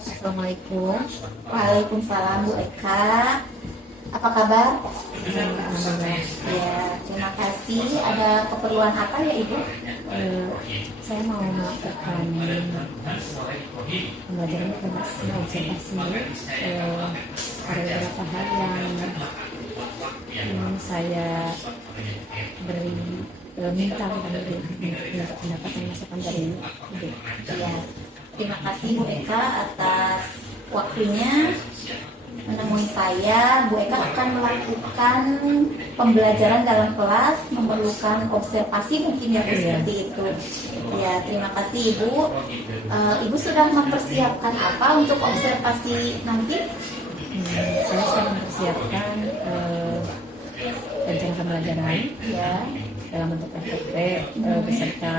Assalamualaikum. Waalaikumsalam Bu Eka. Apa kabar? Alhamdulillah. Ya, terima kasih. Ada keperluan apa ya Ibu? Saya mau melakukan pembelajaran informasi observasi. Ada beberapa hal yang saya beri minta pendapat dan masukan dari Ibu. Ya, terima kasih Bu Eka atas waktunya menemui saya. Bu Eka akan melakukan pembelajaran dalam kelas, memerlukan observasi mungkin ya Bu, seperti itu. Ya, terima kasih Ibu. Ibu sudah mempersiapkan apa untuk observasi nanti? Saya sedang mempersiapkan rencana pembelajaran Ya, dalam bentuk FTP beserta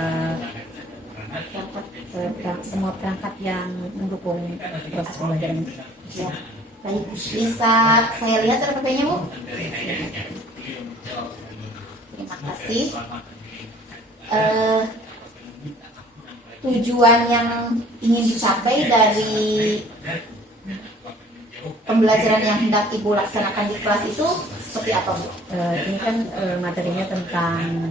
semua perangkat yang mendukung proses pembelajaran. ya. Baik, bisa saya lihat RPP-nya Bu? Terima kasih. Tujuan yang ingin dicapai dari pembelajaran yang hendak Ibu laksanakan di kelas itu seperti apa Bu? Ini kan materinya tentang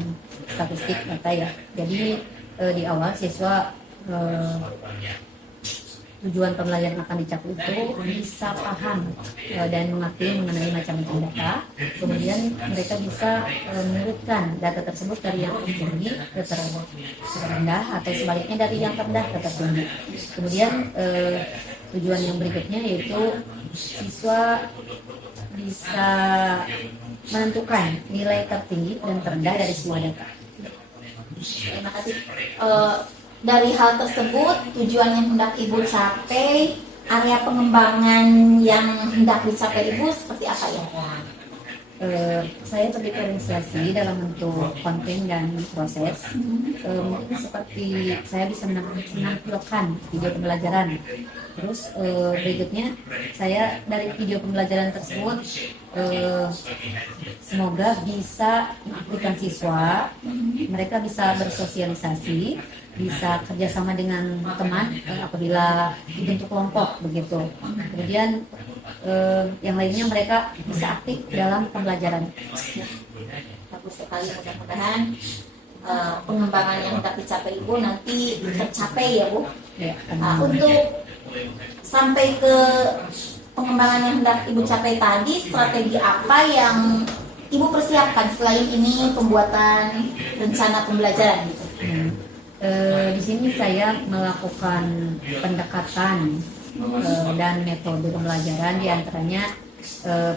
statistik data ya. Jadi di awal siswa tujuan pembelajaran akan dicapai itu bisa paham dan mengerti mengenai macam-macam data. Kemudian mereka bisa menurutkan data tersebut dari yang tertinggi ke terendah atau sebaliknya dari yang terendah ke tertinggi. Kemudian tujuan yang berikutnya yaitu siswa bisa menentukan nilai tertinggi dan terendah dari semua data. Terima kasih. Dari hal tersebut, tujuan yang hendak Ibu capai, area pengembangan yang hendak dicapai Ibu seperti apa ya? Saya berdiferensiasi dalam bentuk konten dan proses. Mungkin seperti saya bisa menampilkan video pembelajaran. Terus berikutnya saya dari video pembelajaran tersebut semoga bisa mengaktifkan siswa, mereka bisa bersosialisasi, bisa kerjasama dengan teman apabila dibentuk kelompok begitu. Kemudian yang lainnya mereka bisa aktif dalam pembelajaran. Bagus sekali, mudah-mudahan pengembangan yang hendak dicapai Ibu nanti tercapai ya Bu. Ya, Untuk sampai ke pengembangan yang hendak Ibu capai tadi, strategi apa yang Ibu persiapkan selain ini pembuatan rencana pembelajaran gitu? Di sini saya melakukan pendekatan dan metode pembelajaran, diantaranya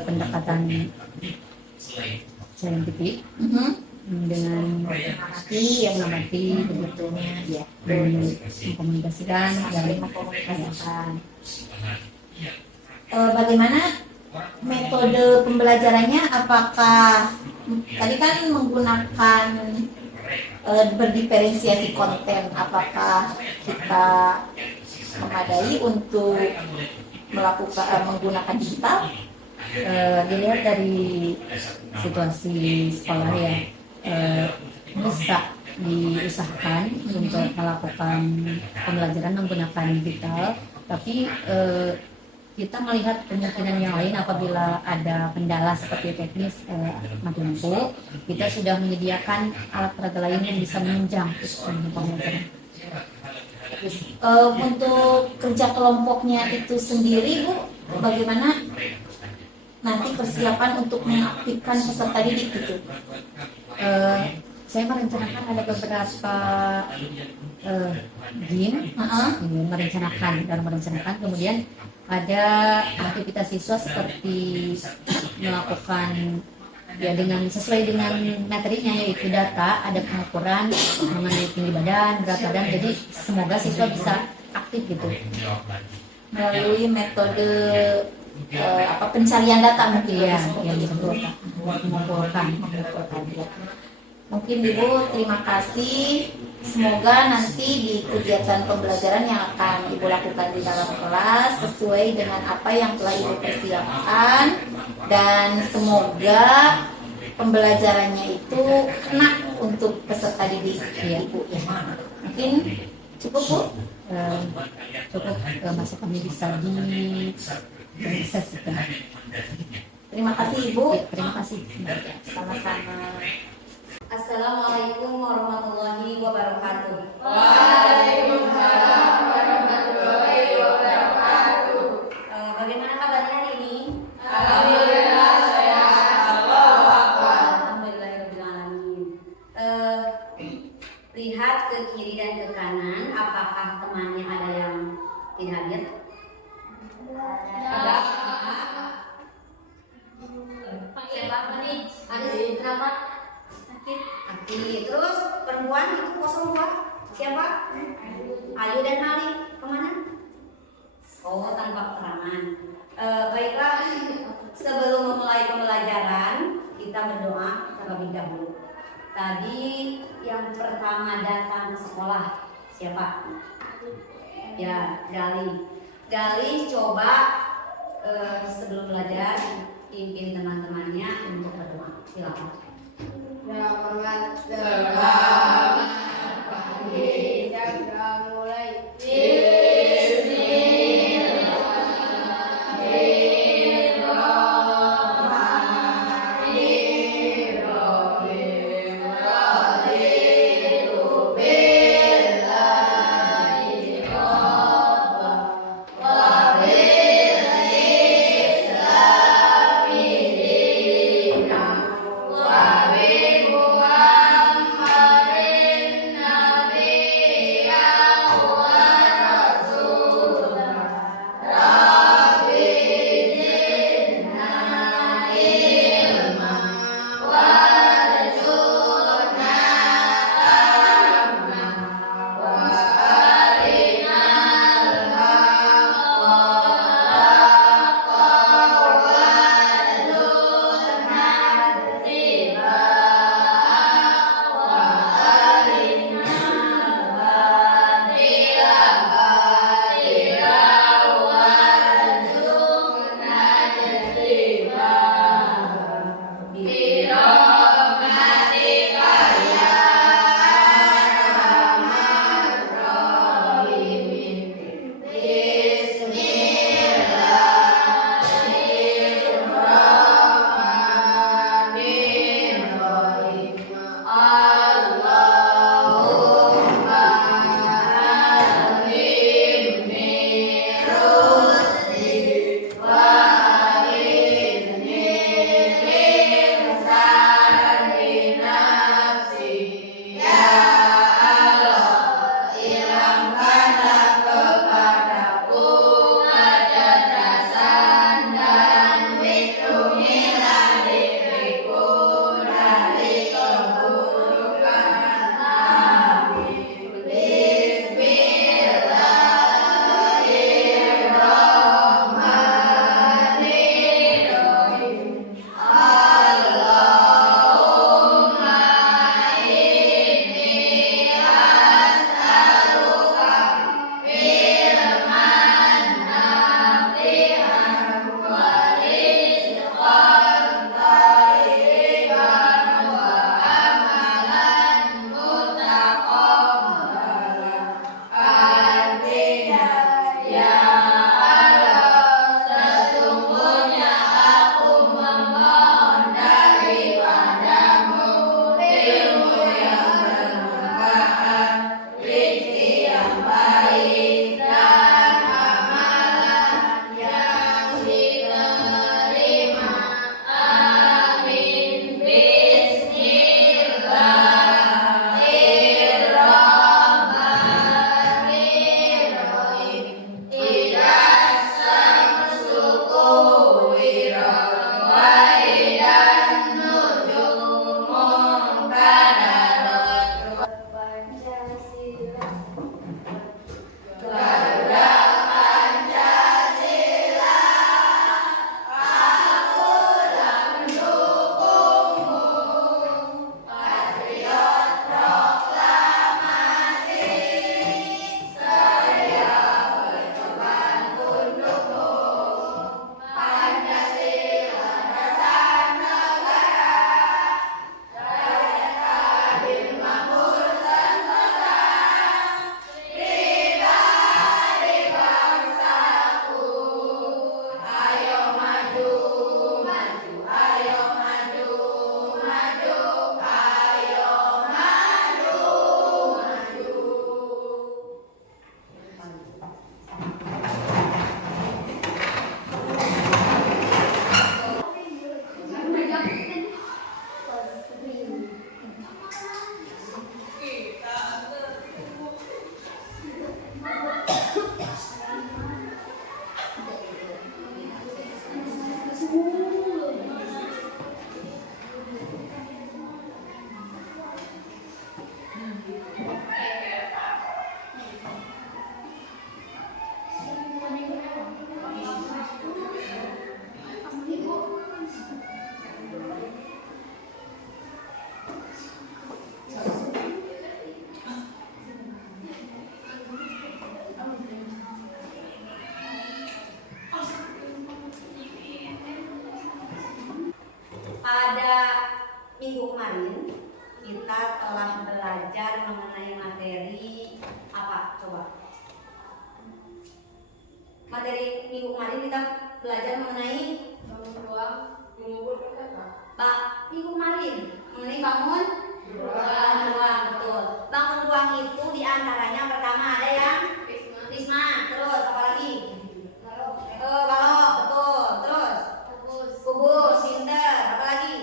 pendekatan saintifik dengan yang mengamati begitu ya, mengkomunikasikan dan Mengkomunikasikan. Bagaimana metode pembelajarannya? Apakah tadi kan menggunakan berdiferensiasi konten, apakah kita memadai untuk melakukan menggunakan digital? Dilihat dari situasi sekolah ya, bisa diusahakan untuk melakukan pembelajaran menggunakan digital, tapi kita melihat kemungkinan yang lain apabila ada kendala seperti teknis mati lampu, kita sudah menyediakan alat peraga lain yang bisa menunjang pembelajaran. Untuk kerja kelompoknya itu sendiri Bu, bagaimana nanti persiapan untuk mengaktifkan peserta didik itu? Saya merencanakan ada beberapa merencanakan, kemudian ada aktivitas siswa seperti melakukan ya sesuai dengan materinya, yaitu data, ada pengukuran mengenai tinggi badan, berat badan, jadi semoga siswa bisa aktif gitu Melalui metode pencarian data mungkin ya, yang mengumpulkan. Mungkin Ibu, terima kasih. Semoga nanti di kegiatan pembelajaran yang akan Ibu lakukan di dalam kelas sesuai dengan apa yang telah Ibu persiapkan, dan semoga pembelajarannya itu kena untuk peserta didik Ibu ya. Mungkin Cukup Bu? Cukup masukannya bisa disesikan. Terima kasih Ibu. Ya, terima kasih. Sama-sama. Assalamualaikum warahmatullahi wabarakatuh. Waalaikumsalam warahmatullahi wabarakatuh. Bagaimana kabarnya hari ini? Alhamdulillah sehat. Allahu Akbar. Alhamdulillahirobbilalamin. Lihat ke kiri dan ke kanan, apakah temannya ada yang tidak hadir? Ada. Siapa nih? Aris, kenapa? Sakit. Terus perempuan itu kosong dua. Siapa? Ayu dan Ali. Kemana? Oh, tanpa keterangan. Baiklah, sebelum memulai pembelajaran, kita berdoa terlebih dahulu. Tadi yang pertama datang ke sekolah, siapa? Ya, Gali. Gali coba sebelum belajar pimpin teman-temannya untuk berdoa. Silakan. Selamat pagi. Kita mulai. Bismillahirrahmanirrahim. pada minggu kemarin kita telah belajar mengenai materi apa? Coba. Materi minggu kemarin kita belajar mengenai bangun ruang mengumpulkan data. Pak, minggu kemarin mengenai bangun ruang, betul. Bangun ruang itu diantaranya pertama ada yang Risma, terus apa lagi? Balok, betul. Terus kubus, sinter, apa lagi?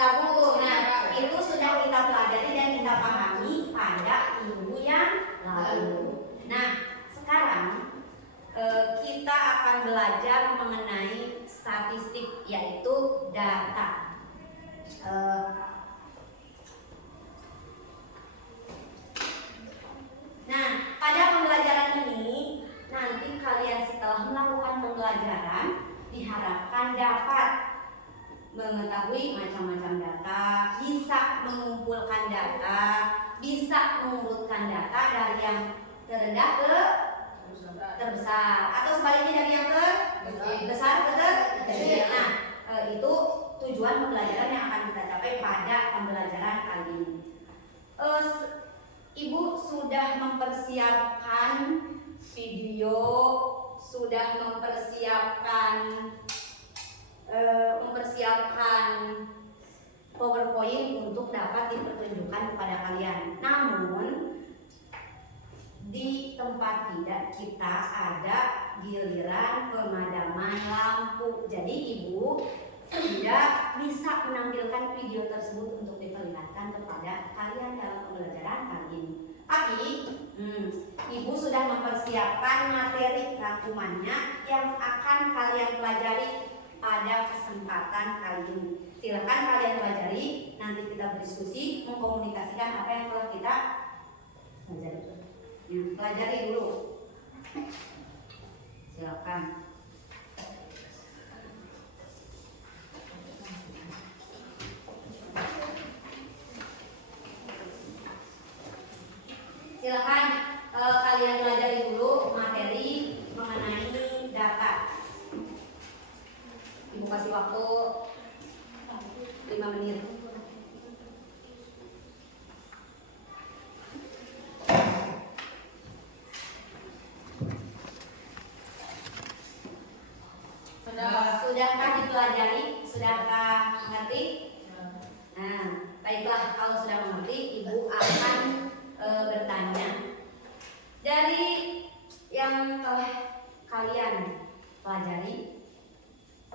Tabung. Nah, itu sudah kita pelajari dan kita pahami pada minggu yang lalu. Nah, sekarang kita akan belajar mengenai statistik, yaitu data. Nah, pada pembelajaran ini nanti kalian setelah melakukan pembelajaran diharapkan dapat mengetahui macam-macam data, bisa mengumpulkan data, bisa mengurutkan data dari yang terendah ke terbesar atau sebaliknya dari yang terbesar ke terkecil. Nah, itu tujuan pembelajaran yang akan kita capai pada pembelajaran kali ini. Ibu sudah mempersiapkan video, sudah mempersiapkan PowerPoint untuk dapat dipertunjukkan kepada kalian. Namun di tempat kita ada giliran pemadaman lampu. Jadi ibu tidak bisa menampilkan video tersebut untuk diperlihatkan kepada kalian dalam pembelajaran kali ini. Tapi ibu sudah mempersiapkan materi rangkumannya yang akan kalian pelajari pada kesempatan kali ini. Silakan kalian pelajari, nanti kita berdiskusi mengkomunikasikan apa yang telah kita pelajari. Pelajari dulu. Silakan. Silakan kalian pelajari dulu materi mengenai data. Ibu kasih waktu 5 menit. Sudahkah dipelajari? Sudahkah mengerti? Nah, baiklah, kalau sudah mengerti, ibu akan bertanya. Dari yang telah kalian pelajari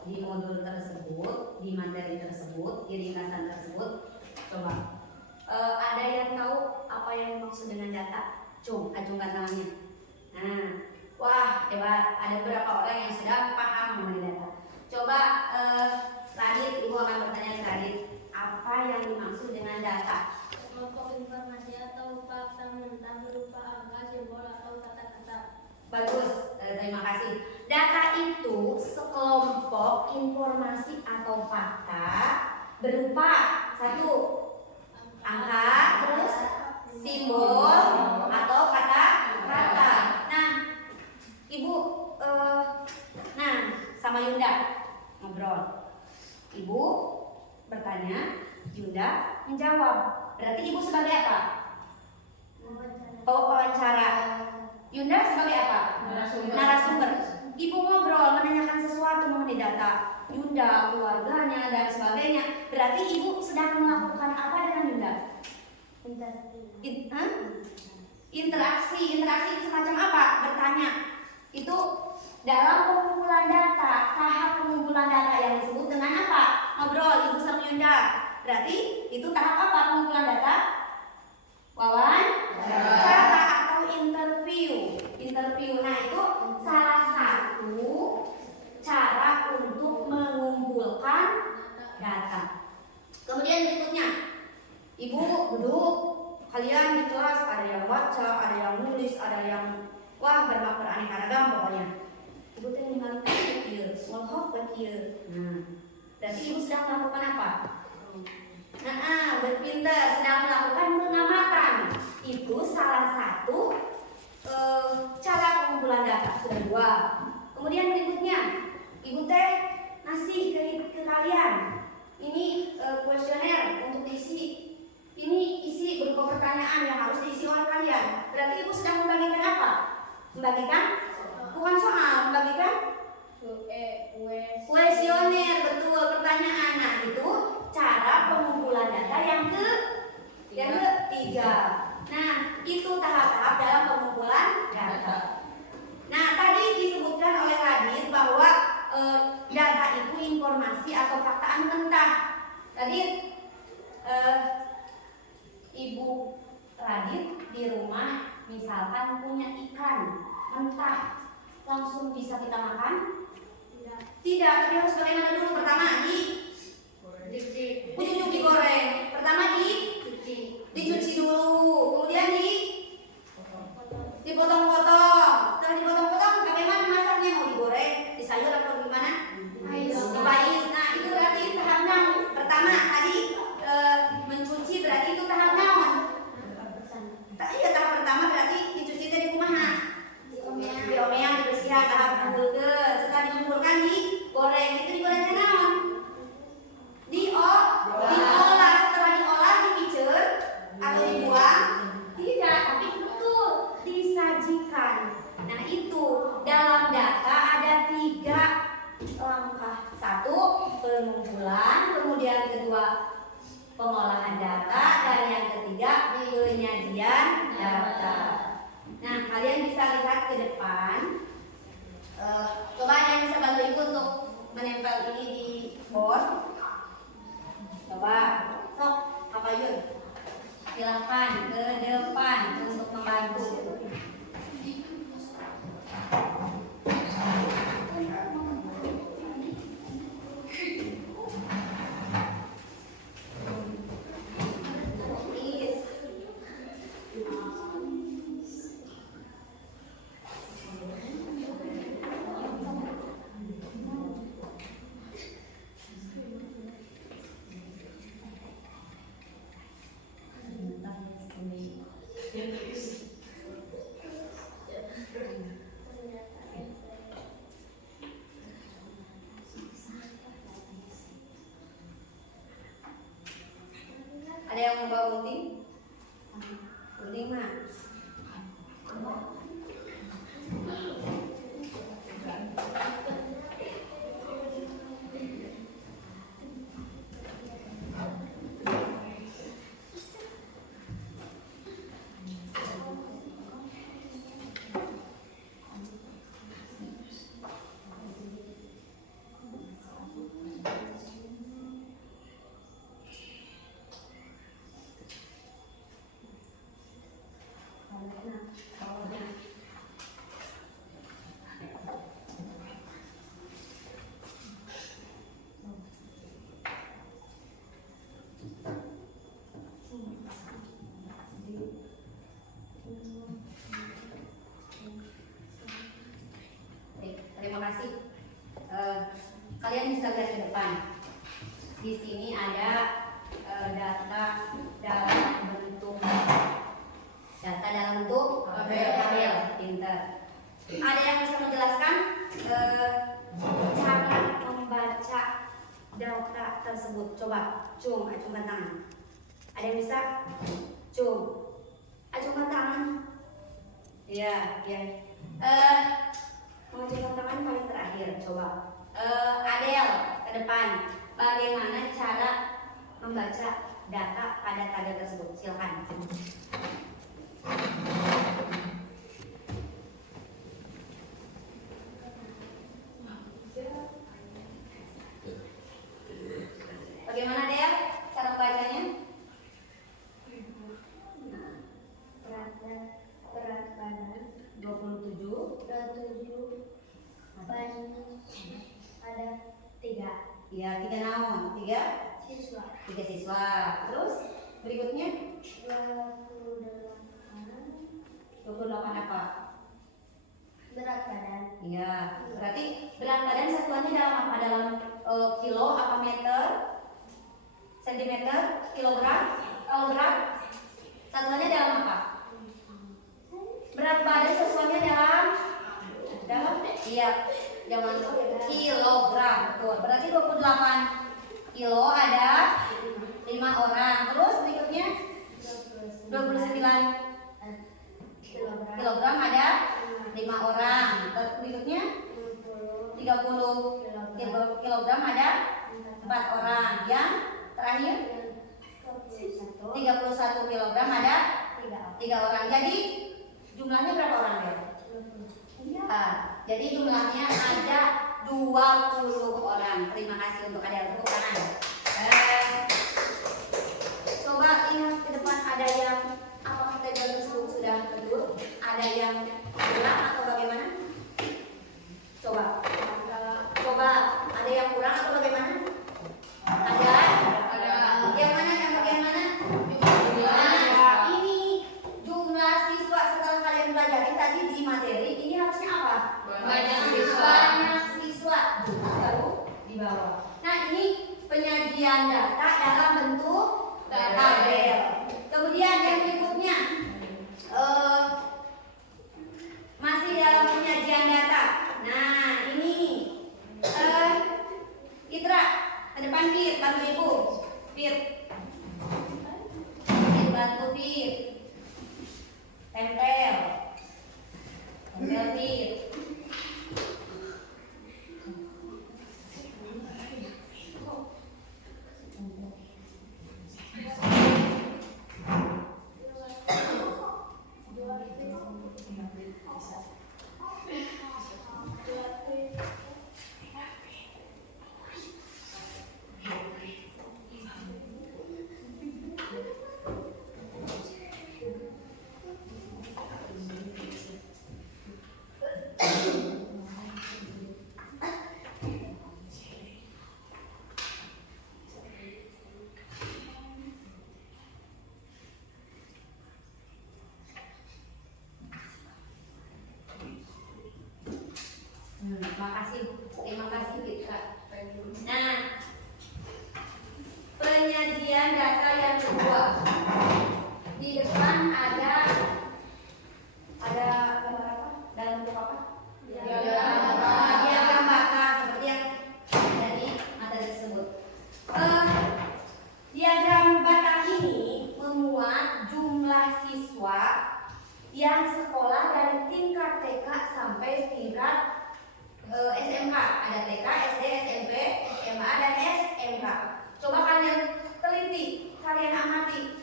di modul tersebut, di materi tersebut, di ringkasan tersebut, coba ada yang tahu apa yang dimaksud dengan data? Acungkan tangannya. Nah, wah hebat, ada beberapa orang yang sudah paham mengenai data. Coba Radit, ibu akan bertanya ke Radit, apa yang dimaksud dengan data? Kelompok informasi atau fakta mentah berupa angka, simbol, atau kata-kata. Bagus, terima kasih. Data itu sekelompok informasi atau fakta berupa satu angka, terus simbol atau kata-kata. Nah, ibu, sama Yunda ngobrol. Ibu bertanya, Yunda menjawab. Berarti ibu sebagai apa? Wawancara. Yunda sebagai apa? Narasumber. Ibu ngobrol, menanyakan sesuatu mengenai data Yunda, keluarganya, dan sebagainya. Berarti ibu sedang melakukan apa dengan Yunda? Interaksi itu semacam apa? Bertanya. Itu dalam pengumpulan data, tahap pengumpulan data yang disebut dengan apa? Ngobrol, ibu sama Yunda. Berarti itu tahap apa pengumpulan data? Wawancara atau interview. Nah, itu salah satu cara untuk mengumpulkan data. Kemudian berikutnya, ibu duduk, kalian di kelas ada yang baca, ada yang nulis, ada yang beraneka ragam pokoknya. Ibu teh ningali kieu, walhok kieu. Berarti ibu sedang melakukan apa? Berpinter, sedang melakukan pengamatan. Itu salah satu cara pengumpulan data. Sudah dua. Kemudian berikutnya, ibu teh ngasih ke kalian Membagikan? Bukan soal, membagikan? Kuesioner, betul. Pertanyaan. Nah, itu cara pengumpulan data yang ketiga. Nah, itu tahap-tahap dalam pengumpulan data. Nah, tadi disebutkan oleh Radit bahwa data itu informasi atau fakta mentah. Tadi Ibu Radit di rumah misalkan punya ikan mentah, langsung bisa kita makan? Tidak, tapi harus bagaimana dulu? Pertama ujung digoreng. Pertama dicuci dulu, kemudian dipotong-potong. Setelah dipotong-potong, bagaimana masaknya? Mau digoreng, di sayur atau gimana? Dipais. Nah, itu berarti tahap naon. Pertama tadi mencuci berarti itu tahap naon. Iya, tahap pertama berarti dicuci dari kumaha? Diomeang, dibersihan, tahap ngumpulkeun. Setelah dikumpulkan digoreng. Itu digorengnya naon? Diolah. Setelah diolah dipiceun atau dibuang? Tidak, tapi betul disajikan. Nah, itu dalam data ada 3 langkah. 1, pengumpulan, kemudian kedua pengolahan data, dan yang ketiga penyajian data. Nah, kalian bisa lihat ke depan. Coba ada yang bisa bantu ibu untuk menempel ini di board. Coba, sok, apa yuk? Silakan ke depan untuk membantu. Ada yang mau bawa gunting? Gunting mah. Terima kasih. Kalian bisa lihat ke depan. Di sini ada data dalam bentuk tabel, pinter. Ada yang bisa menjelaskan cara membaca data tersebut? Coba, acungkan tangan. Ada yang bisa? Acungkan tangan. Iya. Mengacungkan tangan paling terakhir. Coba, Adel ke depan. Bagaimana cara membaca data pada tabel tersebut? Silakan. Bagaimana Dea cara membacanya? Berat badan 27 ada 3 ya, 3 naon? 3 siswa. Terus berikutnya 28 apa? berat badan. Iya, berarti berat badan satuannya dalam apa? Dalam kilo apa meter? Sentimeter? Kilogram? Gram? Satuannya dalam apa? Berat badan satuannya dalam iya, jangan kilogram. Betul. Berarti 28 kilo ada 5 orang. Terus berikutnya 29 kilogram ada 5 25 orang. Berikutnya 30 kilogram ada 4 orang. Yang terakhir 31 kilogram ada 3 orang. Jadi jumlahnya berapa orang ya? Jadi jumlahnya ada 20 orang. Terima kasih untuk kalian, tepuk tangan. Coba lihat ke depan, ada yang apakah tabel tersebut sudah betul? Ada yang kurang atau bagaimana? Coba ada yang kurang atau bagaimana? Ada. Yang mana, yang bagian mana? Nah, ini jumlah siswa setelah kalian pelajari tadi di materi, ini harusnya apa? Banyak siswa. Baru di bawah. Nah, ini penyajian data dalam bentuk tabel. Kemudian yang berikutnya masih dalam penyajian data. Nah, ini Itra, ke depan Pir, bantu ibu. Pir, bantu Pir. Tempel Pir. Terima kasih Fitra. Nah, penyajian data yang kedua. Di depan ada gambar apa? Dalam bentuk apa? Diagram bata seperti yang dari materi tersebut. Diagram bata ini memuat jumlah siswa yang sekolah dari tingkat TK sampai tingkat SMK. Ada TK, SD, SMP, SMA, dan SMK. Coba kalian teliti, kalian amati.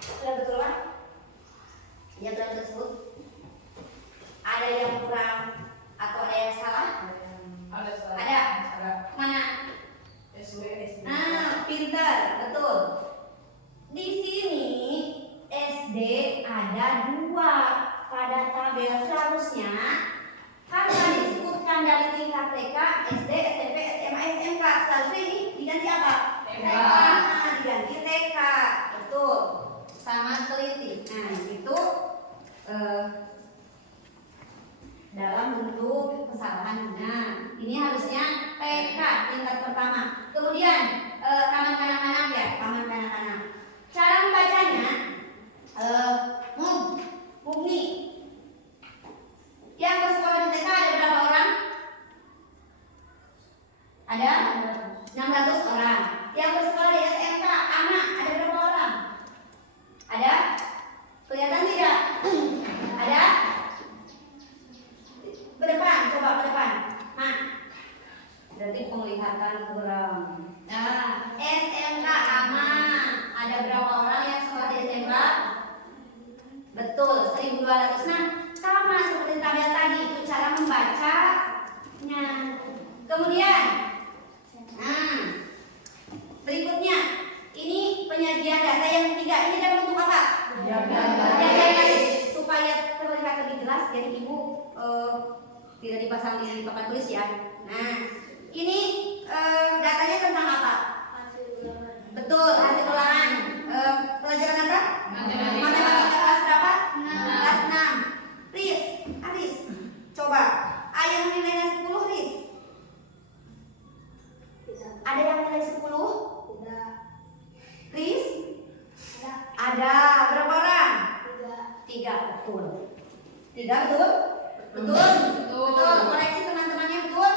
Sudah betul kan? Diagram tersebut ada yang kurang atau ada yang salah? Ada. Mana? Nah, pintar, betul. Di sini SD ada 2 pada tabel. Seharusnya karena disebutkan dari tingkat TK, SD, SMP, SMA, SMK, seharusnya ini diganti apa? TK. Nah, diganti TK, betul. Sangat teliti. Nah, itu dalam bentuk kesalahan. Nah, ini harusnya TK tingkat pertama. Kemudian taman kanak-kanak ya, taman kanak-kanak. Cara membacanya, Mugni. Yang bersekolah di TK ada berapa orang? Ada 600 orang. Yang bersekolah di SMK, anak, ada berapa orang? Ada? Kelihatan tidak? Ada? Ke depan, coba ke depan. Nah, berarti penglihatan kurang. Nah, SMK aman. Ada berapa orang yang sekolah di SMK? Betul, 1.200. Nah, sama seperti tabel tadi, itu cara membacanya. Kemudian, nah, berikutnya, ini penyajian data yang ketiga. Ini dalam bentuk apa? Diagram supaya terlihat lebih jelas. Jadi ibu tidak dipasang di papan tulis ya. Nah, ini datanya tentang apa? Betul, hasil ulangan. Pelajaran apa? Matematika kelas berapa? Kelas 6. Aris, coba. Yang nilainya 10, Riz. Ada yang nilai 10? Riz? Ada. Berapa orang? 3, betul. 3, betul? Betul. Koreksi teman-temannya, betul?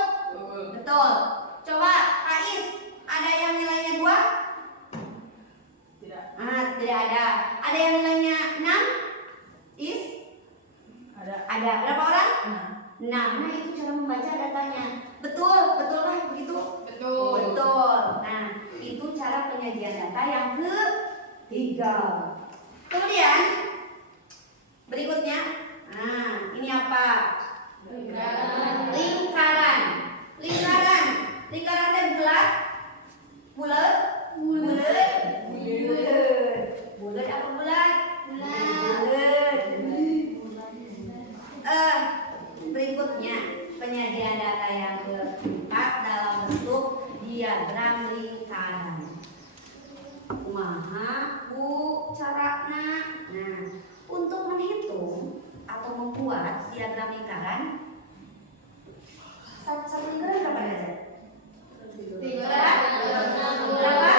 Betul. Coba, Ais, ada yang nilainya 2? Tidak ada. Ada yang nilainya 6? Is? Ada. Berapa orang? Nah itu cara membaca datanya. Betul kan begitu? Betul. Nah, itu cara penyajian data yang ketiga. Kemudian berikutnya, nah ini apa? Lingkaran. Lingkaran teh bulat apa bulat? Berikutnya penyajian data yang keempat dalam bentuk diagram lingkaran. Kumaha bu carana? Nah, untuk menghitung atau membuat diagram lingkaran, satu lingkaran berapa derajat? Berapa?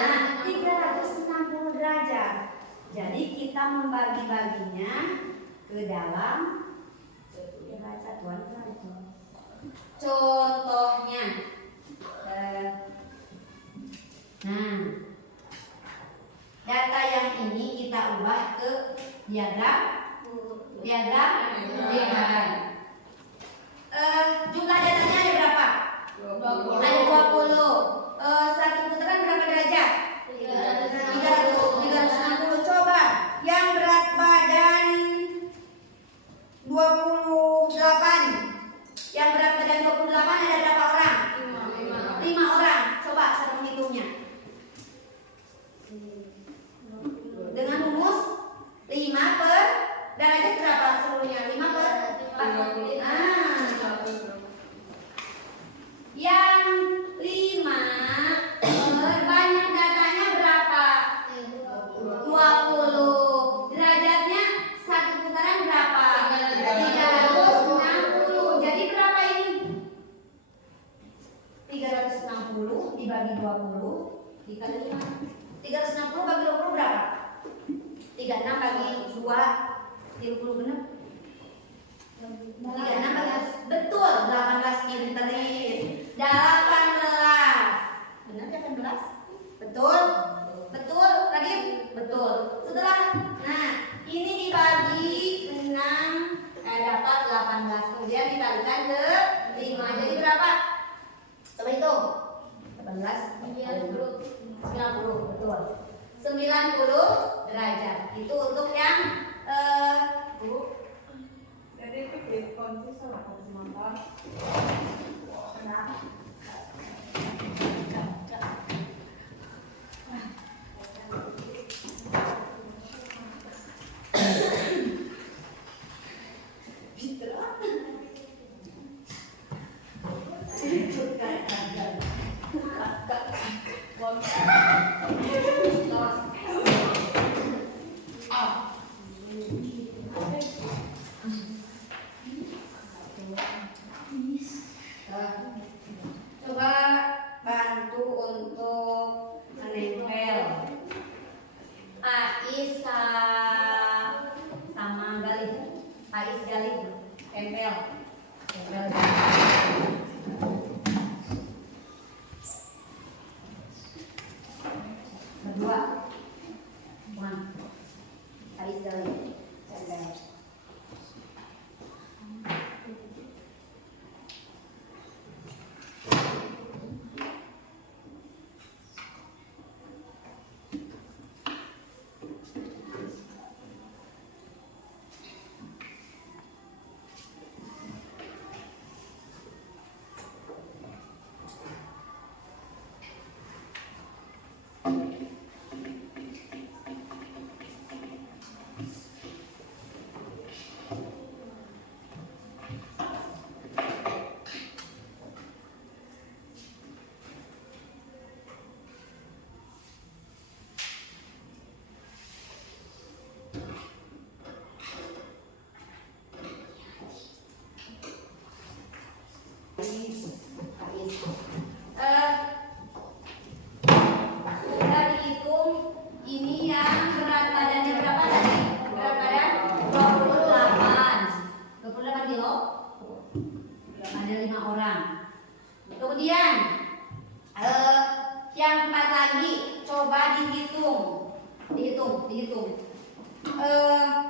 Nah, 360 derajat. Jadi kita membagi-baginya ke dalam contohnya. Nah, data yang ini kita ubah ke diagram lingkaran. Jumlah datanya ada berapa? Ada 20. Satu putaran berapa derajat? 360. Coba yang berat badan 28. Yang berat badan 28 ada berapa orang? 5 orang. Coba cara menghitungnya. Dengan rumus 5 per derajat berapa seluruhnya? 5 per 40. Yang 5 banyak datanya berapa? 20. Derajatnya satu putaran berapa? 360. Jadi berapa ini? 360 dibagi 20 dikali 5. 360 bagi 20 berapa? 36 bagi 2 30 benar? 36 bagi betul 18 ini tertulis 18. Benar 18? Betul? Betul Radit? Betul. Setelah ini dibagi 6 dapat 18. Kemudian dikalikan ke 5. Jadi berapa? Coba hitung. 18 90 betul. 90 derajat. Itu untuk yang Jadi itu konsis sama konsis motor. Coba bantu untuk menempel Ais sama Galih. Ais Galih tempel. Berdua. Ais Galih tempel. Sudah dihitung ini yang berat badannya berapa tadi? Berat badan 28 kilo. Ada 5 orang. Kemudian yang 4 lagi coba dihitung.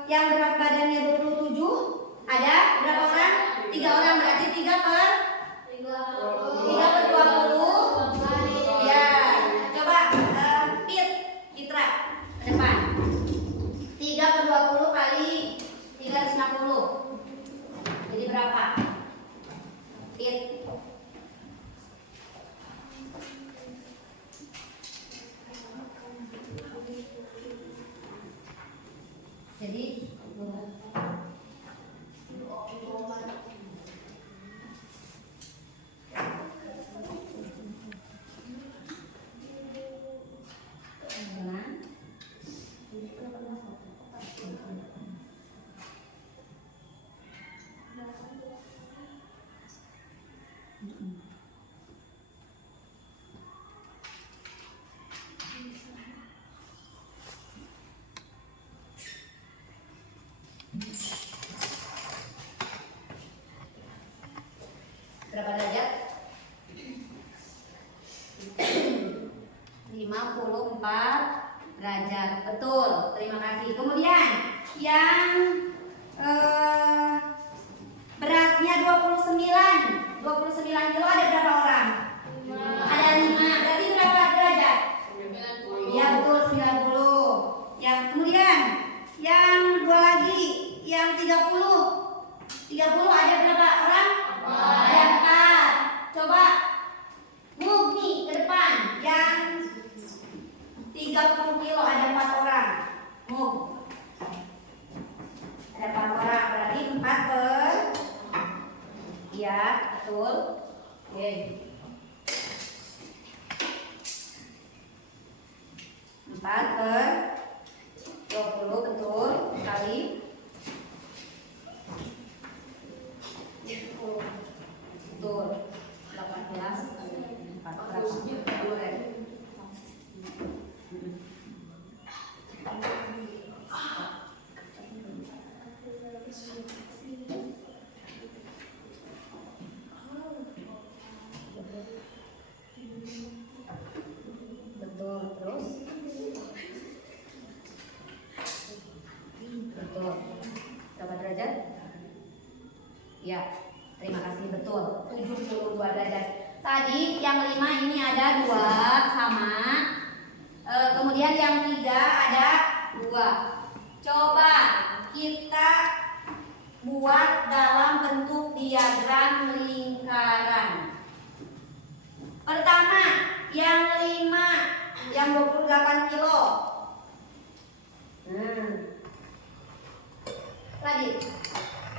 Yang berat badannya 27 Ada berapa orang? 3 orang, berarti 3 per 20. Ya, coba Fitra ke depan. 3 per 20 kali 360. Jadi berapa? Fit. Jadi berapa derajat? 54 derajat. Betul. Terima kasih. Kemudian yang beratnya 29 kilo ada berapa orang? Ada 5. Berarti berapa derajat? Ya betul, 90. Yang kemudian yang 2 lagi, yang 30 ada berapa orang? Ada 4. Coba move nih ke depan. Yang 30 kilo ada 4 orang. Move. Ada 4 orang, berarti 4 per. Iya, betul. Oke. 4 per 20, betul. Kali betul. 18 4 berapa? Betul, terus betul. Berapa derajat? Ya, terima kasih, betul. 72 derajat. Tadi yang 5 ini ada 2 sama. Kemudian yang 3 ada 2. Coba kita buat dalam bentuk diagram lingkaran. Pertama, yang 5, yang 28 kilo. Tadi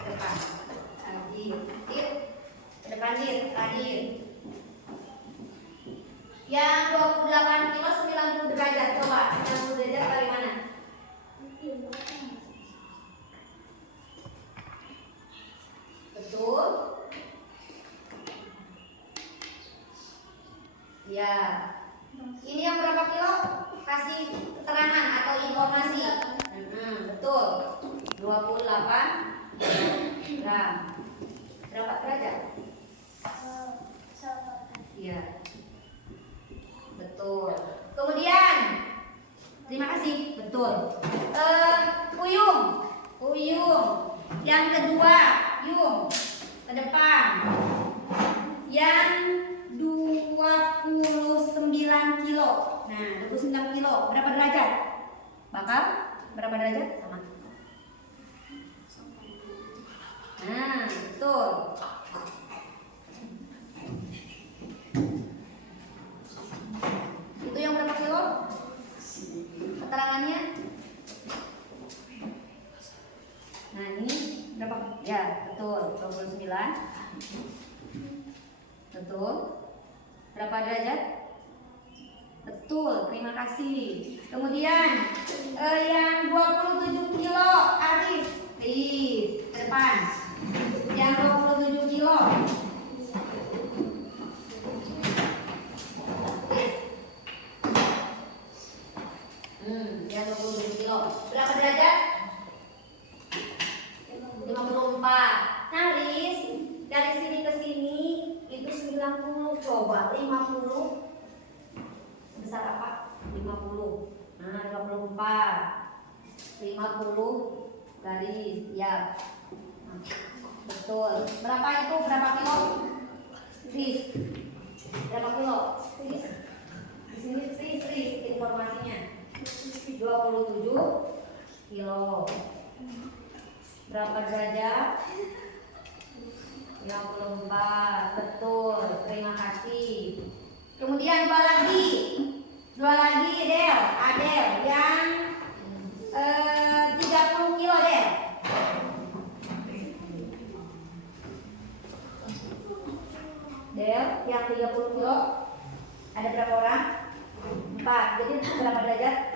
depan. Tadi, depan tadi. Yang 28 kilo 90 derajat. Coba 90 derajat dari mana? Betul. Ya. Ini yang berapa kilo? Kasih keterangan atau informasi. Betul. 28 gram. Berapa derajat? Iya. Betul. Kemudian, terima kasih. Betul. Puyung. Yang kedua, Yung. Ke depan. Yang 29 kilo. Nah, 29 kilo. Berapa derajat? Bakal berapa derajat? Sama. Nah, betul. Itu yang berapa kilo? Keterangannya? Nah, ini berapa? Ya, betul. 29. Betul. Berapa derajat? Betul, terima kasih. Kemudian yang 27 kilo, Arif. Please, ke depan. Yang 27 kilo. Yang 27 kilo. Berapa derajat? 54. Nah, Riz, dari sini ke sini itu 90. Coba 50 sebesar apa? 50. Nah, 54. 50 garis, ya. Nah, Betul. Berapa itu? Berapa kilo? Tris. Berapa kilo? Tris. Di sini Tris informasinya. 27 kilo. Berapa derajat? 54. Betul. Terima kasih. Kemudian dua lagi Del, Adel yang 30 kilo Del. Del yang 30 kilo ada berapa orang? 4. Jadi itu berapa derajat?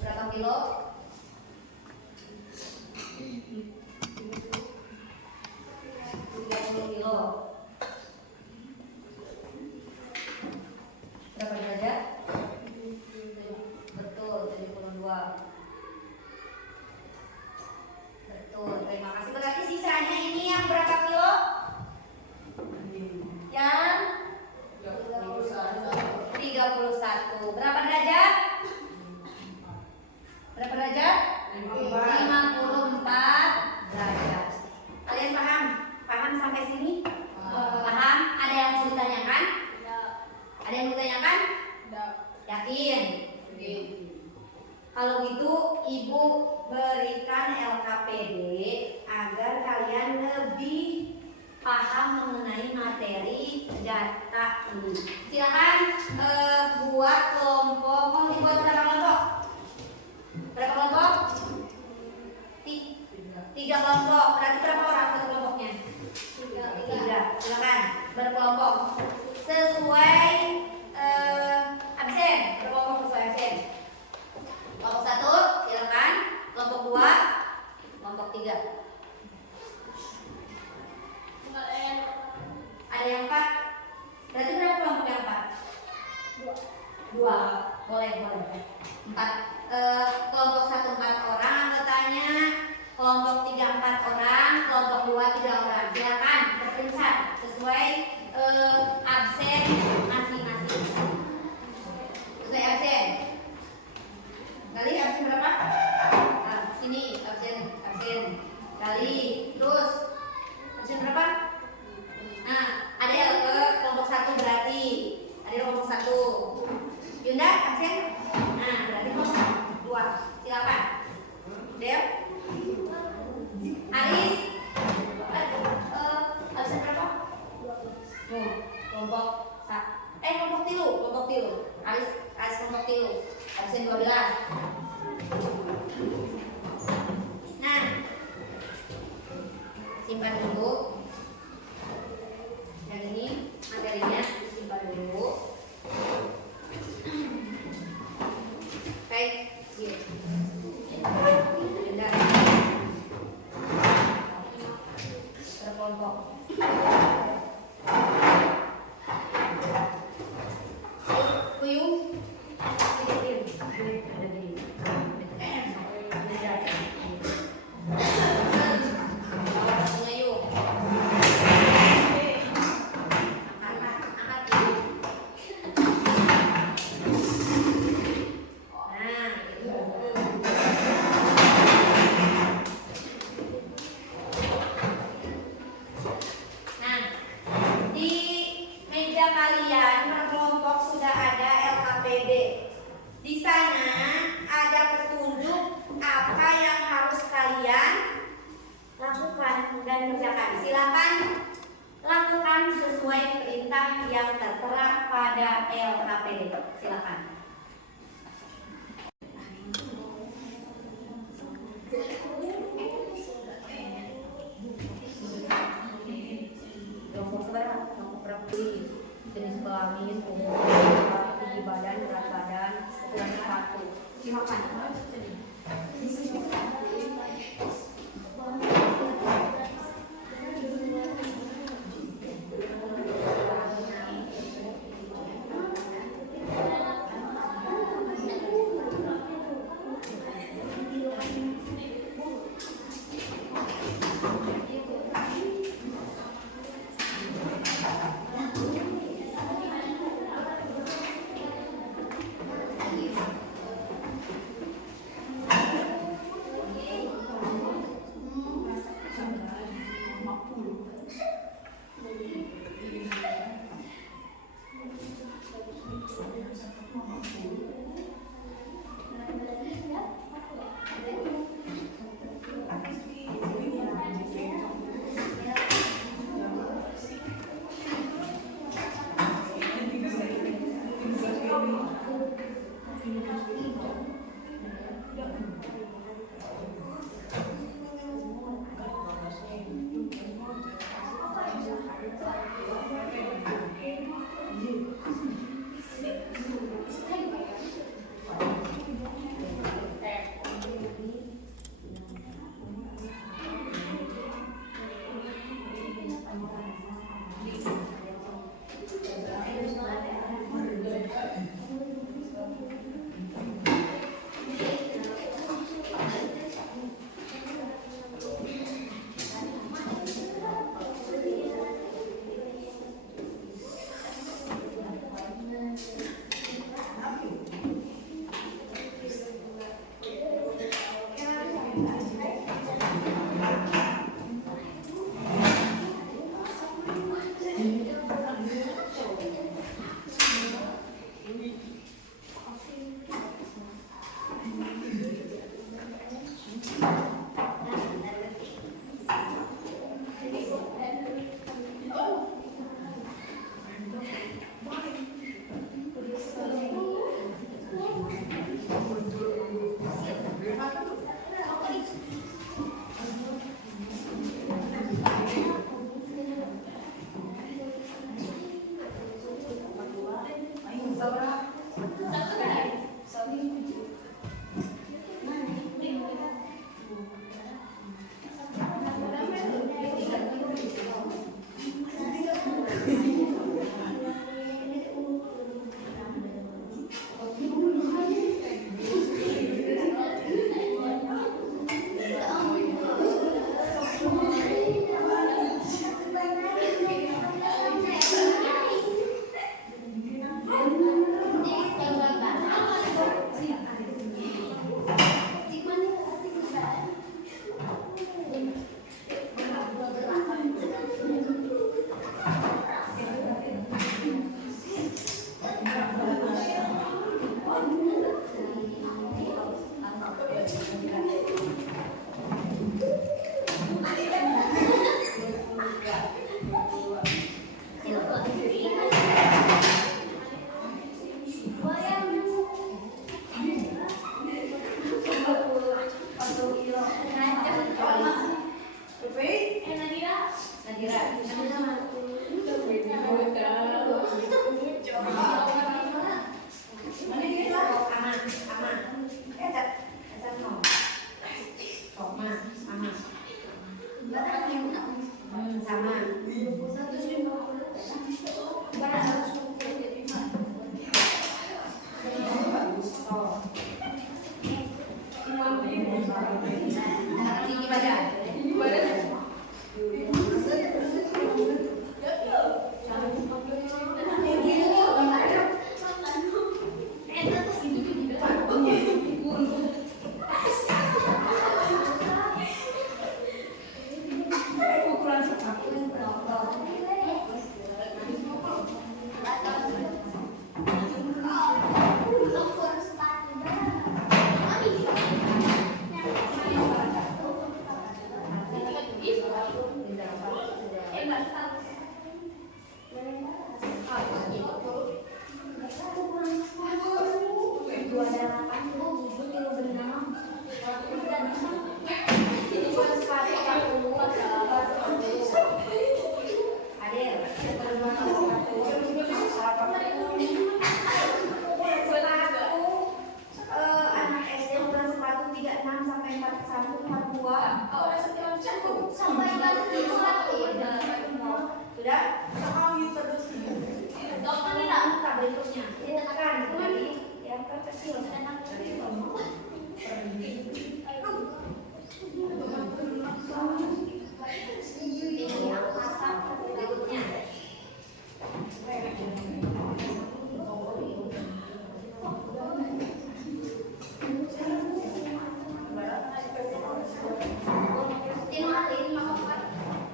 Berapa kilo? 30 kilo. Berapa derajat? Betul, 72. Betul, terima kasih. Berarti sisanya ini yang berapa kilo? Yang 31. Berapa derajat? Berapa derajat? 54 derajat. Kalian paham? Paham sampai sini? Paham? Ada yang mau ditanyakan? Ada yang mau ditanyakan? Yakin? Kalau gitu Ibu berikan LKPD agar kalian lebih paham mengenai materi data ini. Silakan buat kelompok. Mau dibuat berapa kelompok? Berapa kelompok? 3 kelompok. Berarti berapa orang satu kelompoknya? 3. Silakan berkelompok sesuai absen. Berkelompok sesuai absen. Kelompok 1 silakan. Kelompok 2, kelompok 3. Ada yang 4. Berarti berapa kelompok yang 4? 2. Boleh. 4. Kelompok 1 4 orang anggotanya, kelompok 3 4 orang, kelompok 2 3 orang. Silakan berpencet sesuai absen masing-masing. Sesuai absen. Kali absen berapa? Nah, sini absen. Kali terus absen berapa? Nah, ada ke kelompok 1 berarti. Ada kelompok 1. Yunda absen. Nah, berarti kelompok 2. Silakan. Del. Aris. Absen berapa? Kelompok tilu. Aris kelompok tilu. Absen 12. Nah, simpan dulu. Yang ini materinya disimpan dulu. Baik, benar. Berkelompok. Puyung. Kalian berkelompok sudah ada LKPD. Di sana ada petunjuk apa yang harus kalian lakukan dan kerjakan. Silakan lakukan sesuai perintah yang tertera pada LKPD. Silakan. Kelompok seberapa? Kelompok berapa? Jenis kelamin, umur, tinggi badan, berat badan, ukuran sepatu. Silakan.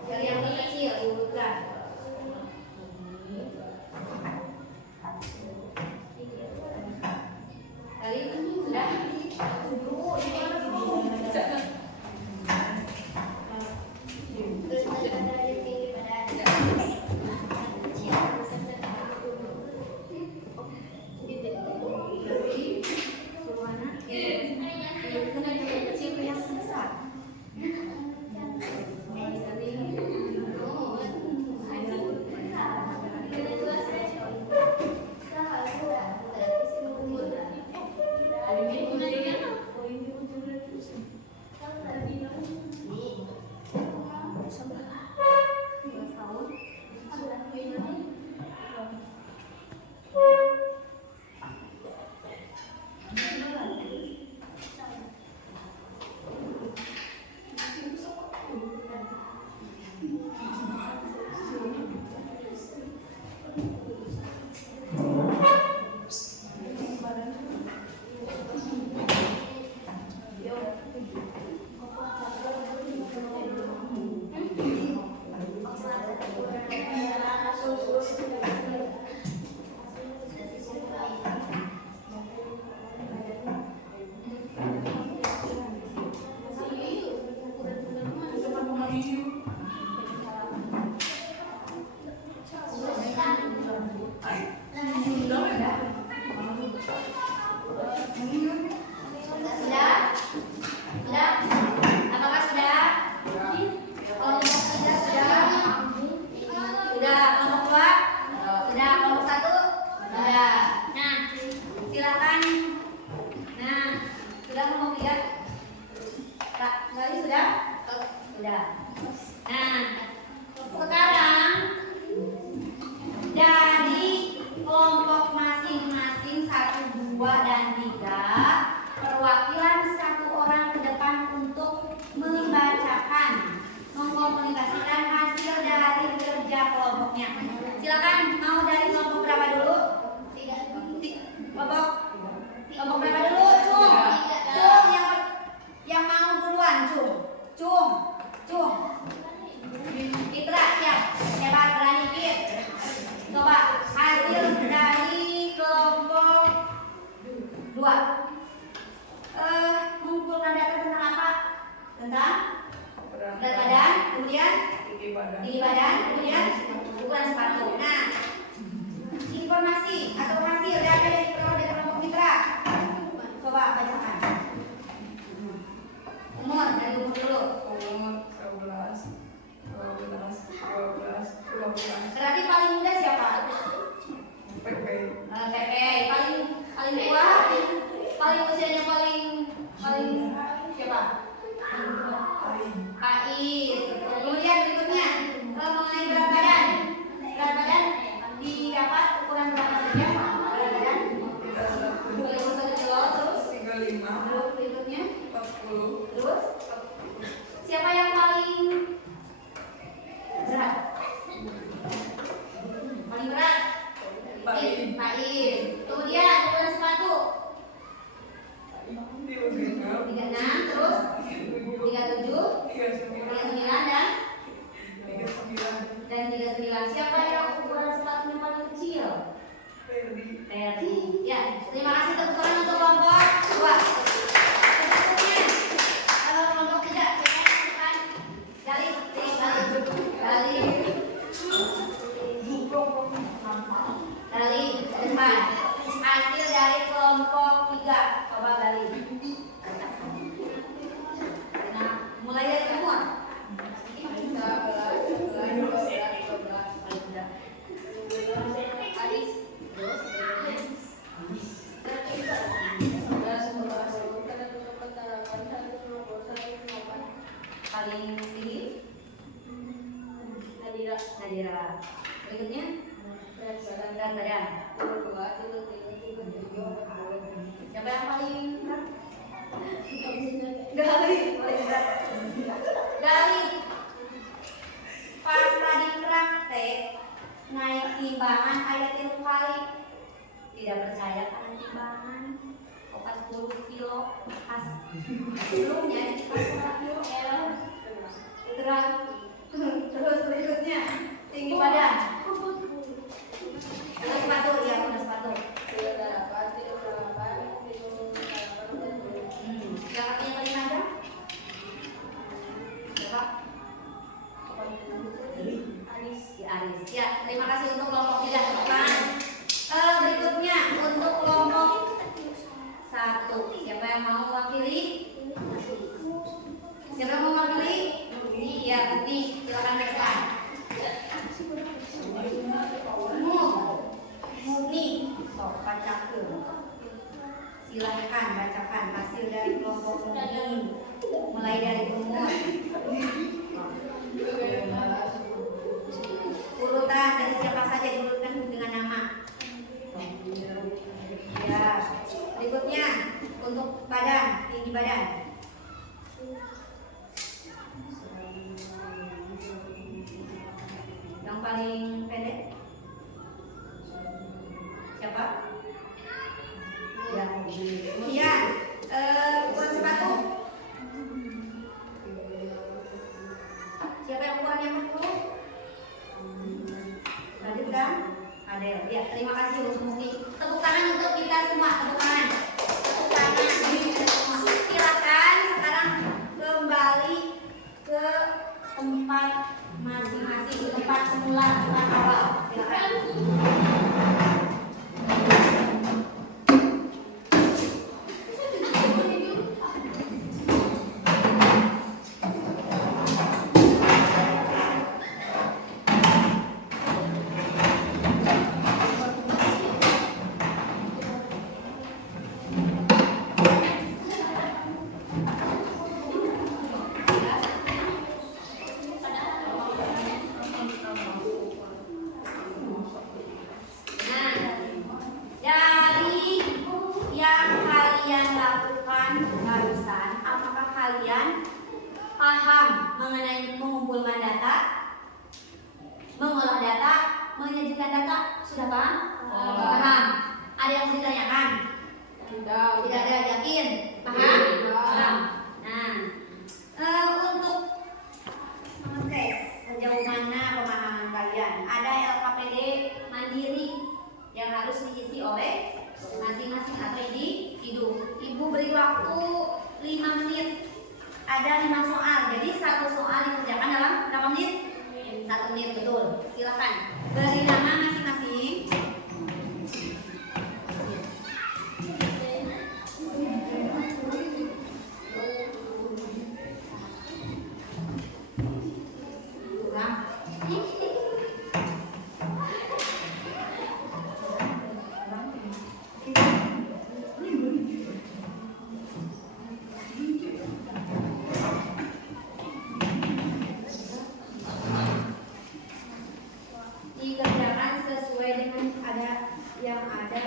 Jadi Sudah? Sudah? Apakah sudah? Kelompok 3 sudah? Sudah. Kelompok 2? Sudah. Kelompok 1? Sudah. Nah, silakan. Nah, sudah ngomong lihat? Kak, Gali sudah? Sudah. Nah, sekarang dari kelompok masing-masing 1, 2, dan 3, perwakilan 1 orang ke depan untuk membacakan, mengkomunikasikan hasil dari kerja kelompoknya. Silakan, mau dari kelompok berapa dulu? Kelompok berapa dulu? Cung yang mau duluan, Cung. Fitra, siap. Hebat, berani, Fit. Coba hasil dari kelompok 2. Mengumpulkan data tentang apa? Tentang berat badan, kemudian tinggi badan, kemudian ukuran sepatu. Nah, informasi atau hasil data dari kelompok Fitra. Coba bacakan. Umur dari umur dulu. Umur 11, 12. Berarti paling muda siapa? PP. Pepe. Paling tua? Paling usianya paling siapa? Ais. Kemudian berikutnya mengenai berat badan. Berat badan didapat ukuran berapa saja? Berat badan 31 kilo. Terus 35, berikutnya 40. terus siapa yang paling berat? Paling berat? Ais. Kemudian ukuran sepatu 36, terus 37, 39 dan 39. Siapa yang ukuran sepatunya paling kecil? Ferdi. Ya, terima kasih tepuk tangan untuk kelompok 2. Berikutnya kelompok 3. Gali. Depan. Hasil dari kelompok 3. Coba Gali. Nah, mulai dari umur. 11. Paling tinggi? Nadira. Berikutnya? Berat badan. Siapa yang paling berat? Gali. Pas tadi praktek naik timbangan ada 3 kali. Tidak percaya karena timbangan 40 kilo pas sebelumnya di 40 kilo. Terus berikutnya tinggi badan. Udah sepatu ya, udah sepatu. Yang katanya paling panjang? Siapa? Aris. Ya, terima kasih untuk kelompok 3 teman. Berikutnya untuk kelompok 1. Siapa yang mau mewakili? Iya, Putih. Silakan ke depan. Abel. Ya, terima kasih untuk Mugi. Tepuk tangan untuk kita semua. Tepuk tangan. Tepuk tangan. Silakan sekarang kembali ke tempat masing-masing, ke tempat semula, tempat awal. Silakan. Kalian paham mengenai mengumpulkan data, mengolah data, menyajikan data? Sudah paham? Paham. Ada yang mau ditanyakan? Tidak ada. Yakin? Paham? Paham. Nah, untuk mengetes sejauh mana pemahaman kalian, ada LKPD mandiri yang harus diisi oleh masing-masing atau individu. Ibu beri waktu 5 menit. Ada 5 soal, jadi 1 soal dikerjakan dalam berapa menit? 1 menit, betul. Silakan beri nama masing-masing. Dikerjakan sesuai dengan yang ada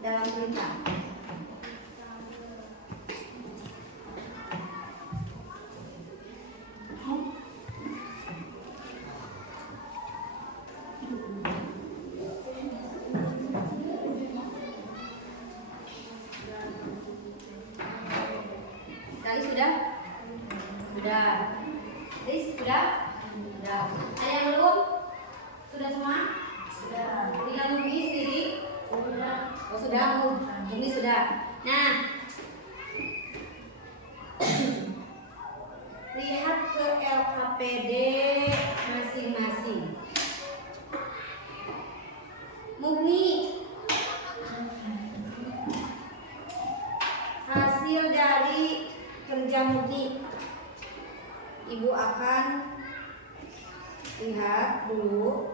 dalam perintah. Tadi sudah? Sudah. Tadi sudah? Sudah. Ada yang belum? Sudah semua? Sudah. Tinggal Mumi sendiri? Sudah. Oh sudah, Mumi sudah. Nah, lihat ke LKPD masing-masing. Mumi, hasil dari kerja Mumi, Ibu akan lihat dulu.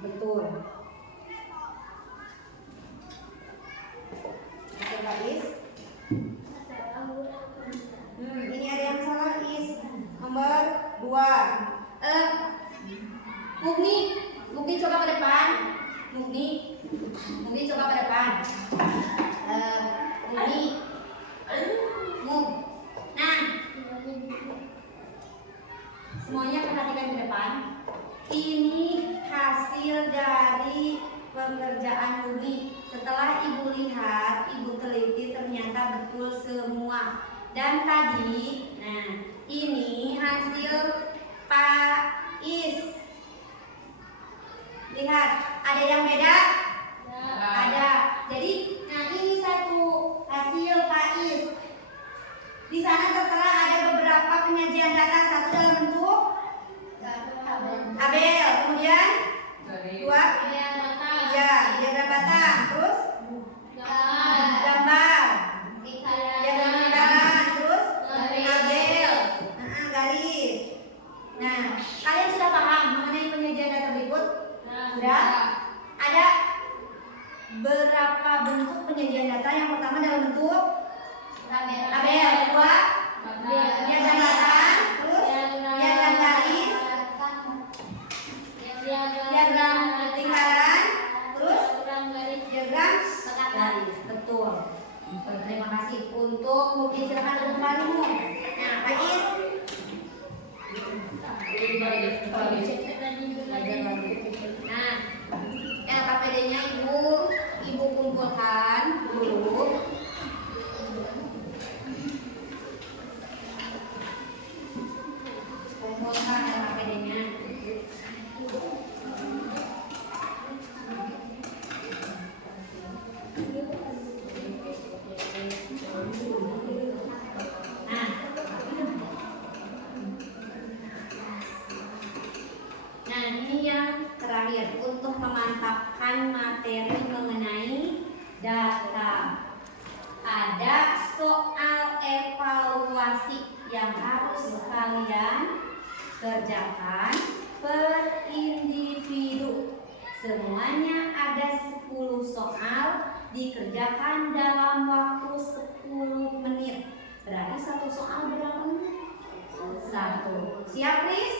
Betul. Oke, Pak Is. Ini ada yang salah, Is. Nomor 2. Mugni coba ke depan. Mugni coba ke depan. Nah, semuanya perhatikan ke depan. Ini hasil dari pekerjaan Mugni. Setelah Ibu lihat, Ibu teliti, ternyata betul semua. Dan tadi, nah ini hasil Pak Is. Lihat, ada yang beda? Ada. Jadi, nah ini satu hasil Pak Is. Di sana tertera ada beberapa penyajian data, satu dalam bentuk tabel, kemudian 2 ya diagram batang, terus gambar, diagram lingkaran, terus tabel, garis. Nah, kalian sudah paham mengenai penyajian data berikut? Sudah? Ada berapa bentuk penyajian data? Yang pertama dalam bentuk tabel, 2 diagram batang, terus diagram garis, diagram lingkaran, terus diagram garis. Betul. Terima kasih untuk Mungkin silakan duduk depanmu. Nah, Pak Is. Nah, LKPD-nya Ibu kumpulkan dulu. mengerjakan materi mengenai data. Ada soal evaluasi yang harus kalian kerjakan per individu. Semuanya ada 10 soal, dikerjakan dalam waktu 10 menit. Berarti satu soal berapa menit? 1. Siap, Riz?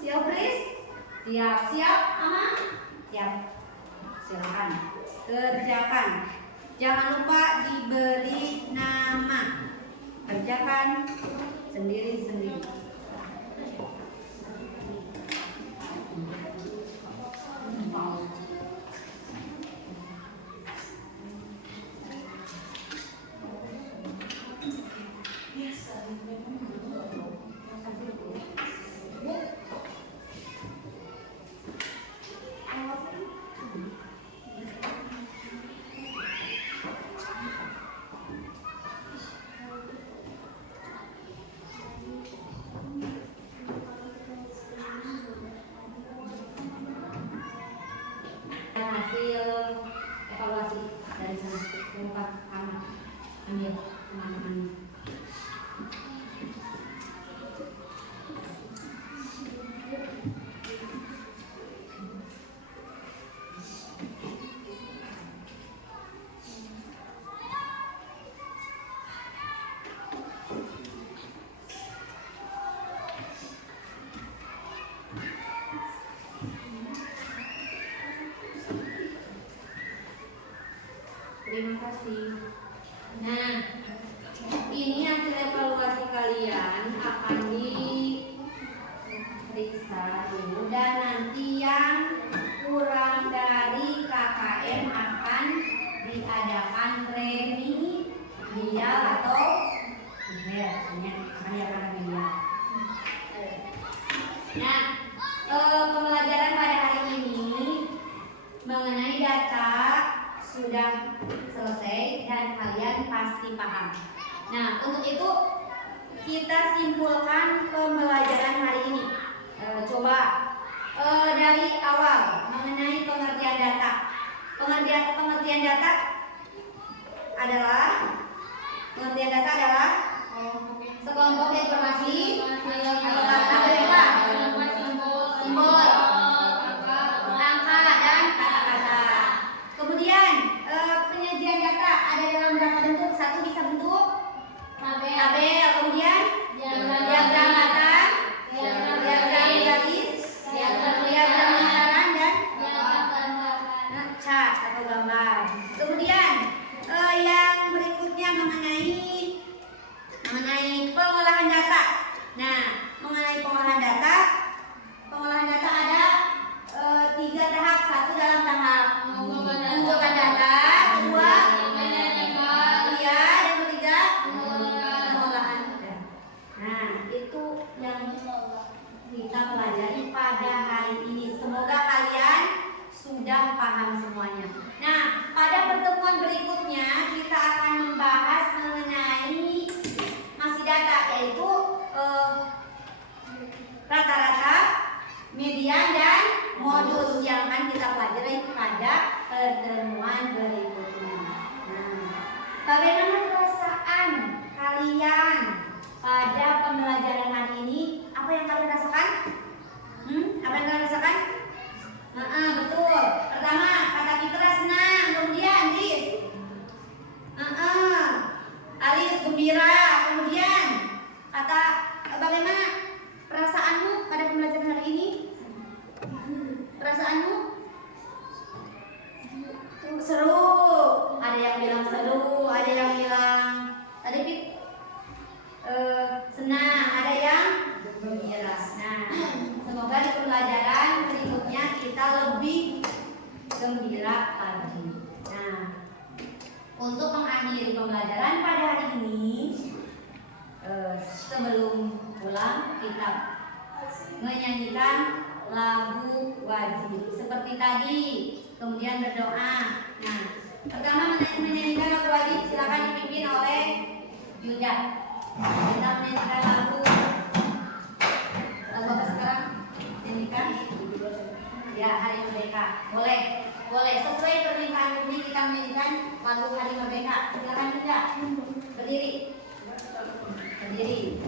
Siap, Riz? Siap, Ama? Siap. Silakan kerjakan. Jangan lupa diberi nama. Kerjakan sendiri-sendiri. Hasil evaluasi dari sana, tempat kamu ambil teman-teman. Terima kasih. Nah, ini hasil evaluasi kalian akan diperiksa dulu, dan nanti yang kurang dari KKM akan diadakan remedial atau Nah, pembelajaran pada hari ini mengenai data sudah selesai dan kalian pasti paham. Nah, untuk itu kita simpulkan pembelajaran hari ini. Coba dari awal mengenai pengertian data. Pengertian data adalah sekelompok informasi atau kata berupa simbol, angka, dan kata-kata. Kemudian penyajian data ada dalam berapa bentuk? Satu bisa bentuk tabel, kemudian diagram batang, diagram garis, diagram lingkaran, dan cat atau gambar. Kemudian yang berikutnya mengenai pengolahan data. Nah, mengenai pengolahan data ada 3 tahap. Satu dalam tahap mengumpulkan data, kedua dan ketiga pengolahan data. Nah, itu yang kita pelajari pada hari ini. Semoga kalian sudah paham semuanya. Nah, pada pertemuan berikutnya kita akan membahas mengenai masih data, yaitu rata-rata, median, dan modus yang akan kita pelajari pada pertemuan berikutnya. Nah, bagaimana perasaan kalian pada pembelajaran hari ini? Apa yang kalian rasakan? Apa yang kalian rasakan? Betul. Pertama, kata Fitra senang, kemudian Alis gembira, kemudian kata bagaimana perasaanmu pada pembelajaran hari ini? Perasaanmu? Seru. Ada yang bilang seru, ada yang bilang tadi senang, ada yang gembira. Nah, semoga di pembelajaran berikutnya kita lebih gembira lagi. Nah, untuk mengakhiri pembelajaran pada hari ini, sebelum pulang kita menyanyikan lagu wajib seperti tadi, kemudian berdoa. Nah, pertama menyanyikan lagu wajib silakan dipimpin oleh Yuda. Kita menyanyikan lagu apa sekarang? Nyanyikan Ya, Hari Merdeka. Boleh. Boleh. Sesuai permintaan ini kita menyanyikan lagu Hari Merdeka. Silakan juga. Berdiri. Berdiri.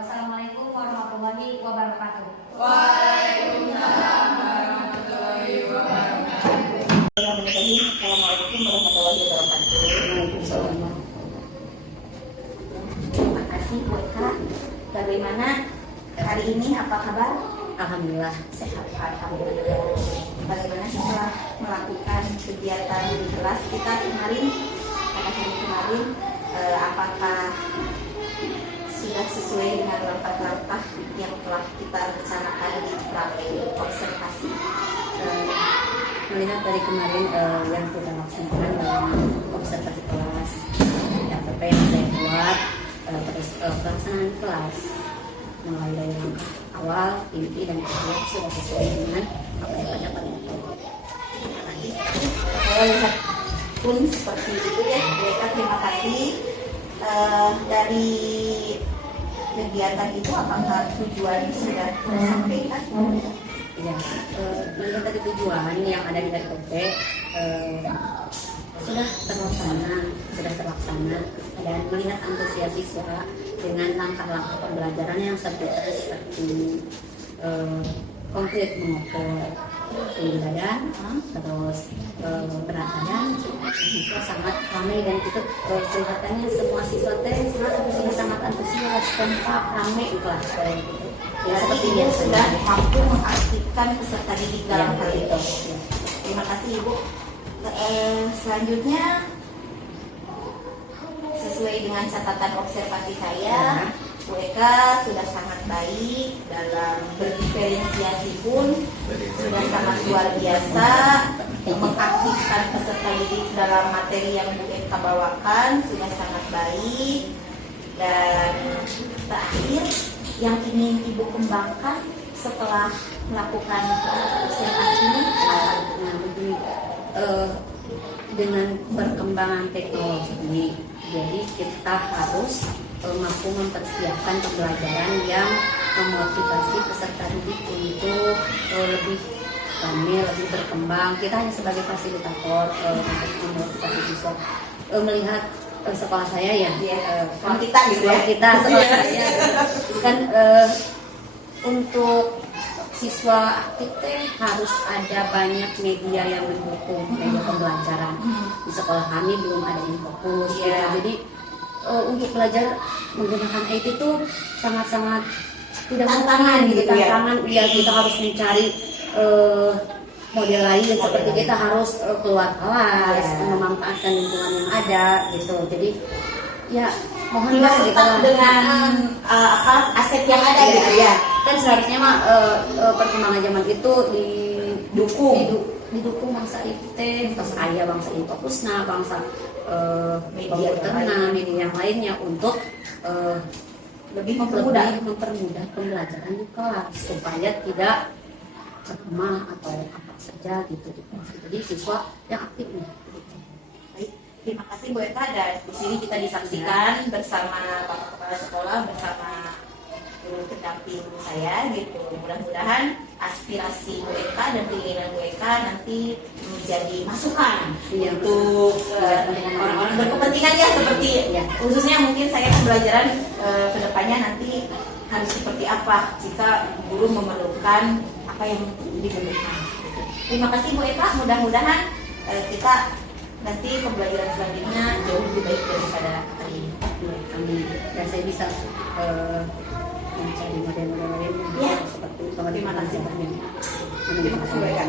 Assalamualaikum warahmatullahi wabarakatuh. Terima kasih Bu Eka. Bagaimana hari ini? Apa kabar? Alhamdulillah. Sehat. Alhamdulillah. Bagaimana setelah melakukan kegiatan di kelas kita kemarin, pada hari kemarin, apakah sudah sesuai dengan langkah-langkah yang telah kita rencanakan di praktek observasi? Melihat dari kemarin yang kita laksanakan dalam observasi kelas, apa yang saya buat, terus pelaksanaan kelas mulai dari langkah awal, inti dan akhir sudah sesuai dengan apa yang ada pada Saya lihat pun seperti itu ya, mereka terima kasih. Dari kegiatan itu apakah tujuan sudah tersampaikan? Ya, melihat dari tujuan yang ada di RPP sudah terlaksana dan melihat antusias siswa dengan langkah-langkah pembelajaran yang seperti konkret mengukur tinggi badan, terus berat badan, siswa sangat ramai dan itu kelihatannya semua siswa sangat antusias, kompak, ramai kelas gitu. Ya, seperti Ibu biasa sudah mampu mengaktifkan peserta didik dalam hal itu. Terima kasih Ibu. Selanjutnya sesuai dengan catatan observasi saya, Bu Eka sudah sangat baik dalam berdiferensiasi pun sudah sangat luar biasa, mengaktifkan peserta didik dalam materi yang Bu Eka bawakan sudah sangat baik. Dan terakhir yang ingin Ibu kembangkan setelah melakukan observasi ini? Nah, begini, dengan perkembangan teknologi, jadi kita harus mampu mempersiapkan pembelajaran yang memotivasi peserta didik untuk lebih ramai, lebih berkembang. Kita hanya sebagai fasilitator untuk memotivasi siswa. Melihat sekolah saya ya, kita sekolah saya kan untuk siswa aktif teh harus ada banyak media yang mendukung media pembelajaran. Di sekolah kami belum ada Infokus gitu. Jadi untuk belajar menggunakan IT itu sangat-sangat tidak Tantangan mungkin, gitu ya. tantangan ya kita harus mencari model lain seperti kita harus keluar kelas, memanfaatkan lingkungan yang ada gitu. Jadi ya mohonlah Kita gitu tetap lah. dengan aset yang ada gitu ya. Kan seharusnya mah perkembangan zaman itu didukung bangsa IT, terus aya bangsa Infokusna, bangsa Media komputerna, media yang lainnya untuk Lebih lebih mempermudah pembelajaran di kelas supaya tidak ceramah atau apa saja gitu di kelas. Jadi siswa yang aktif nih. Baik, terima kasih Bu Eka, dan di sini kita disaksikan bersama Bapak Kepala Sekolah bersama guru pendamping saya gitu. Mudah-mudahan aspirasi Bu Eka dan keinginan Bu Eka nanti menjadi masukan untuk orang-orang berkepentingan ya, seperti khususnya mungkin saya pembelajaran kedepannya nanti harus seperti apa jika guru memerlukan apa yang dibutuhkan. Terima kasih Bu Eka, mudah-mudahan kita nanti pembelajaran selanjutnya jauh lebih baik daripada hari ini. Amin. Dan saya bisa mencari model-model lain Ya. seperti Terima kasih banyak. Terima kasih Bu Eka.